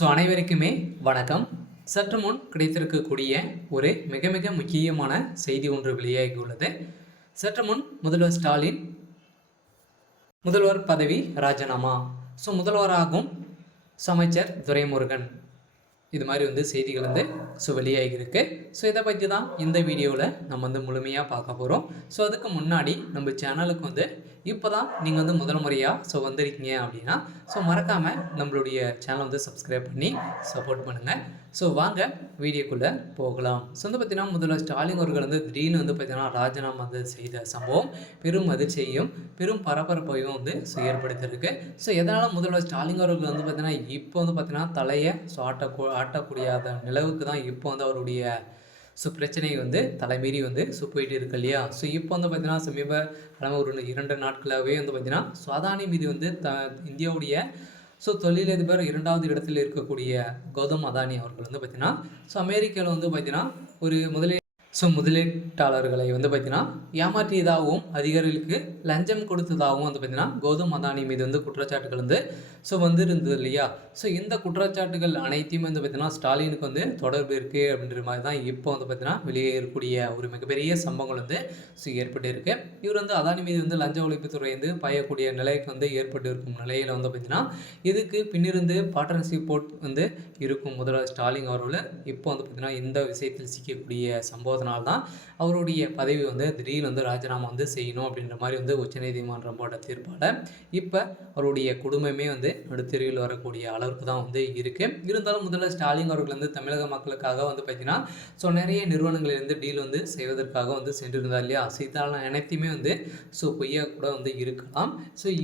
அனைவருக்குமே வணக்கம். சற்று முன் கிடைத்திருக்கக்கூடிய ஒரு மிக மிக முக்கியமான செய்தி ஒன்று வெளியாகியுள்ளது. சற்று முன் முதல்வர் ஸ்டாலின் முதல்வர் பதவி ராஜினாமா. முதல்வராகும் அமைச்சர் துரைமுருகன். இது மாதிரி செய்திகள் வெளியாகிருக்கு. இதை பற்றி தான் இந்த வீடியோவில் நம்ம முழுமையாக பார்க்க போகிறோம். அதுக்கு முன்னாடி நம்ம சேனலுக்கு இப்போ தான் நீங்கள் முதல் முறையாக வந்திருக்கீங்க அப்படின்னா மறக்காமல் நம்மளுடைய சேனலை சப்ஸ்கிரைப் பண்ணி சப்போர்ட் பண்ணுங்கள். வாங்க வீடியோக்குள்ளே போகலாம். பார்த்தீங்கன்னா முதல்வர் ஸ்டாலின் அவர்கள் திடீர்னு பார்த்தீங்கன்னா ராஜினாமா செய்த சம்பவம் பெரும் அதிர்ச்சியையும் பெரும் பரபரப்பையும் ஏற்படுத்தியிருக்கு. எதனால் முதல்வர் ஸ்டாலின் அவர்கள் பார்த்தீங்கன்னா இப்போ பார்த்தீங்கன்னா தலையை ஆட்டக்கூடிய நிலவுக்கு தான் இப்போ அவருடைய பிரச்சனை தலைமீறி போயிட்டு இருக்கு இல்லையா. இப்போ பார்த்தீங்கன்னா சமீப ஒரு 2 நாட்களாகவே பார்த்தீங்கன்னா அதானி மீது இந்தியாவுடைய தொழிலதிபர் 2வது இடத்தில் இருக்கக்கூடிய கௌதம் அதானி அவர்கள் பார்த்தீங்கன்னா அமெரிக்காவில் பார்த்தீங்கன்னா ஒரு முதலீட்டாளர்களை பார்த்தீங்கன்னா ஏமாற்றியதாகவும் அதிகாரிகளுக்கு லஞ்சம் கொடுத்ததாகவும் பார்த்தீங்கன்னா கௌதம் அதானி மீது குற்றச்சாட்டுகள் வந்திருந்தது இல்லையா. இந்த குற்றச்சாட்டுகள் அனைத்தையும் பார்த்தீங்கன்னா ஸ்டாலினுக்கு தொடர்பு இருக்குது அப்படின்ற மாதிரி தான் இப்போ பார்த்தீங்கன்னா வெளியே இருக்கக்கூடிய ஒரு மிகப்பெரிய சம்பவங்கள் ஏற்பட்டு இருக்கு. இவர் அதானி மீது லஞ்ச ஒழிப்புத்துறை பாயக்கூடிய நிலைக்கு ஏற்பட்டு இருக்கும் நிலையில் பார்த்தீங்கன்னா இதுக்கு பின்னிருந்து பார்ட்னர்ஷிப் போட் இருக்கும் முதல்வர் ஸ்டாலின் அவர்கள் இப்போ பார்த்தீங்கன்னா இந்த விஷயத்தில் சிக்கக்கூடிய சம்பவத்தினால்தான் அவருடைய பதவி திடீர்னு ராஜினாமா செய்யணும் அப்படின்ற மாதிரி உச்சநீதிமன்றம் போட்ட தீர்ப்பால் இப்போ அவருடைய குடும்பமே நடுத்தெருவில் வரக்கூடிய அளவுக்கு தான் இருக்குது. இருந்தாலும் முதல்ல ஸ்டாலின் அவர்கள் தமிழக மக்களுக்காக பார்த்தீங்கன்னா நிறைய நிறுவனங்களிலிருந்து டீல் செய்வதற்காக சென்றிருந்தார் இல்லையா. இதால் அனைத்தையுமே பொய்யா கூட இருக்கலாம்.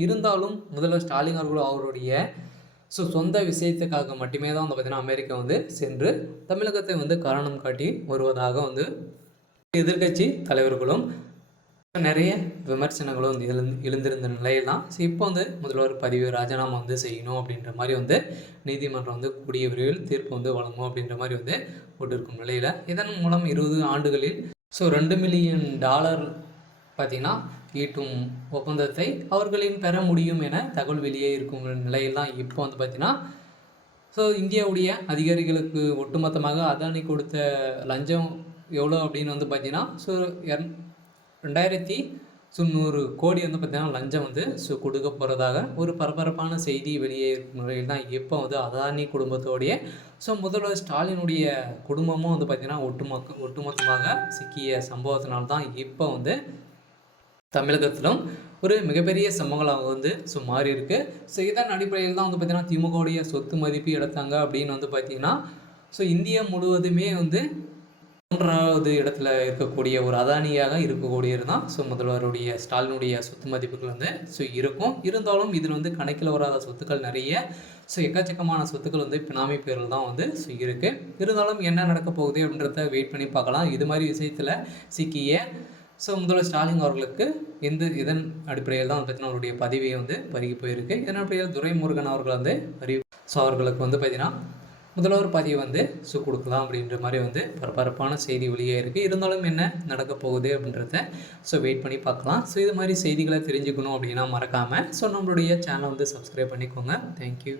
இருந்தாலும் முதல்வர் ஸ்டாலின் அவர்கள் அவருடைய சொந்த விஷயத்துக்காக மட்டுமே தான் பார்த்தீங்கன்னா அமெரிக்கா சென்று தமிழகத்தை காரணம் காட்டி வருவதாக எதிர்கட்சி தலைவர்களும் நிறைய விமர்சனங்களும் எழுந்திருந்த நிலையில் தான் இப்போ முதல்வர் பதவி ராஜினாமா செய்யணும் அப்படின்ற மாதிரி நீதிமன்றம் கூடிய விரைவில் தீர்ப்பு வழங்கும் அப்படின்ற மாதிரி போட்டிருக்கும் நிலையில் இதன் மூலம் 20 ஆண்டுகளில் $2 மில்லியன் பார்த்திங்கன்னா ஈட்டும் ஒப்பந்தத்தை அவர்களின் பெற முடியும் என தகவல் வெளியே இருக்கும் நிலையில் தான் இப்போ பார்த்திங்கன்னா இந்தியாவுடைய அதிகாரிகளுக்கு ஒட்டுமொத்தமாக அதானி கொடுத்த லஞ்சம் எவ்வளோ அப்படின்னு பார்த்தீங்கன்னா 2900 கோடி பார்த்தீங்கன்னா லஞ்சம் கொடுக்க போகிறதாக ஒரு பரபரப்பான செய்தி வெளியே இருக்கும் நிலையில் தான் இப்போ அதானி குடும்பத்தோடைய முதல்வர் ஸ்டாலினுடைய குடும்பமும் பார்த்தீங்கன்னா ஒட்டுமொத்தமாக சிக்கிய சம்பவத்தினால்தான் இப்போ தமிழகத்திலும் ஒரு மிகப்பெரிய சம்பவங்களாக மாறி இருக்கு. இதன் அடிப்படையில் தான் பார்த்தீங்கன்னா திமுகவுடைய சொத்து மதிப்பு எடுத்தாங்க அப்படின்னு பார்த்தீங்கன்னா இந்தியா முழுவதுமே 3வது இடத்துல இருக்கக்கூடிய ஒரு அதானியாக இருக்கக்கூடியது தான் முதல்வருடைய ஸ்டாலினுடைய சொத்து மதிப்புகள் இருக்கும். இருந்தாலும் இதில் கணக்கில் வராத சொத்துக்கள் நிறைய எக்கச்சக்கமான சொத்துக்கள் பினாமி பேரில் தான் இருக்குது. இருந்தாலும் என்ன நடக்க போகுது அப்படின்றத வெயிட் பண்ணி பார்க்கலாம். இது மாதிரி விஷயத்தில் சிக்கிய முதல்வர் ஸ்டாலின் அவர்களுக்கு இதன் அடிப்படையில் தான் பார்த்தீங்கன்னா அவருடைய பதவியை பருகி போயிருக்கு. இதன் அடிப்படையில் துரைமுருகன் அவர்கள் அவர்களுக்கு பார்த்தீங்கன்னா முதல்வர் பதவி கொடுக்கலாம் அப்படின்ற மாதிரி பரபரப்பான செய்தி வெளியே இருக்குது. இருந்தாலும் என்ன நடக்க போகுது அப்படின்றத வெயிட் பண்ணி பார்க்கலாம். இது மாதிரி செய்திகளை தெரிஞ்சுக்கணும் அப்படின்னா மறக்காமல் நம்மளுடைய சேனலை சப்ஸ்கிரைப் பண்ணிக்கோங்க. தேங்க்யூ.